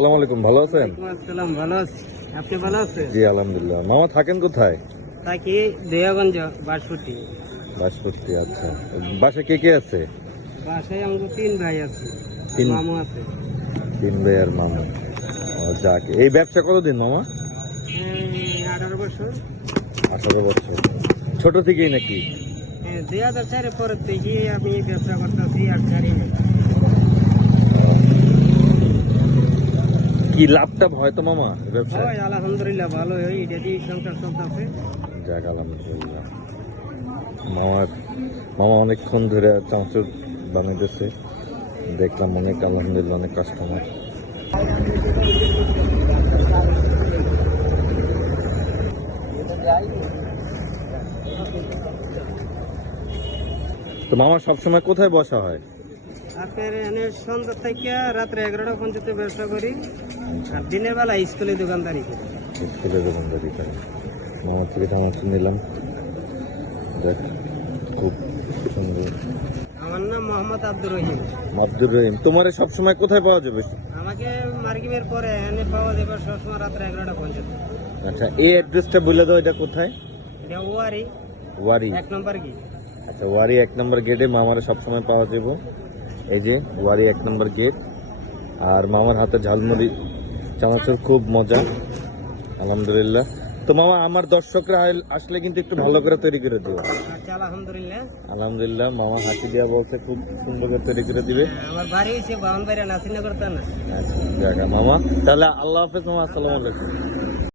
আসসালামু আলাইকুম ভালো আছেন? আসসালাম ভালো আছি। আপনি ভালো আছেন? জি আলহামদুলিল্লাহ। মামা থাকেন কোথায়? তাকে দেয়াগঞ্জ বাসপতি বাসপতি আচ্ছা। বাসে কে কে আছে? বাসায় তিন ভাই আছে মামু আছে। তিন ভাই আর মামা। যাক। এই ব্যবসা কতদিন মামা? আঠারো বছর। আঠারো বছর। ছোট থেকেই নাকি? দুই হাজার চারের পর থেকে আমি ব্যবসা করতেছি আর ছাড়ি কি লাভটা হয় তো মামা এই ব্যবসায়? হয় আলহামদুলিল্লাহ ভালো হয় এটা দিয়ে সংসার চলতেছে। যাক আলহামদুলিল্লাহ। মামার মামা অনেকক্ষণ ধরে চাঁচুর বানাইতেছে। দেখলাম অনেক আলহামদুলিল্লাহ অনেক কাস্টমার তো মামা সবসময় কোথায় বসা হয়? আপনার এনে সন্ধ্যা থেকে রাত্রে এগারোটা পর্যন্ত ব্যবসা করি। আর দিনের বেলা স্কুলে দোকানদারি করি। স্কুলে দোকানদারি করে। মামার থেকে চানাচুর নিলাম। দেখ খুব সুন্দর। আমার নাম মোহাম্মদ আব্দুর রহিম। আব্দুর রহিম তোমার সবসময় কোথায় পাওয়া যাবে? আমাকে মার্কিমের পরে এনে পাওয়া যাবে সবসময় রাত্রে এগারোটা পর্যন্ত। আচ্ছা এই অ্যাড্রেসটা বলে দাও এটা কোথায়? এটা ওয়ারি। ওয়ারি। এক নম্বর কি আচ্ছা ওয়ারি এক নম্বর গেটে মামার সবসময় পাওয়া যাব। এই যে ওয়ারি এক নম্বর গেট আর মামার হাতে ঝালমুড়ি চানাচুর খুব মজা আলহামদুলিল্লাহ। তো মামা আমার দর্শকরা আসলে কিন্তু একটু ভালো করে তৈরি করে দিও। আচ্ছা আলহামদুলিল্লাহ। আলহামদুলিল্লাহ মামা হাসি দিয়া বলছে খুব সুন্দর করে তৈরি করে দিবে। আমার বাড়ি হয়েছে বাউন বাইরে নাসিনগর না আচ্ছা মামা। তাহলে আল্লাহ হাফেজ মামা আসসালামু আলাইকুম।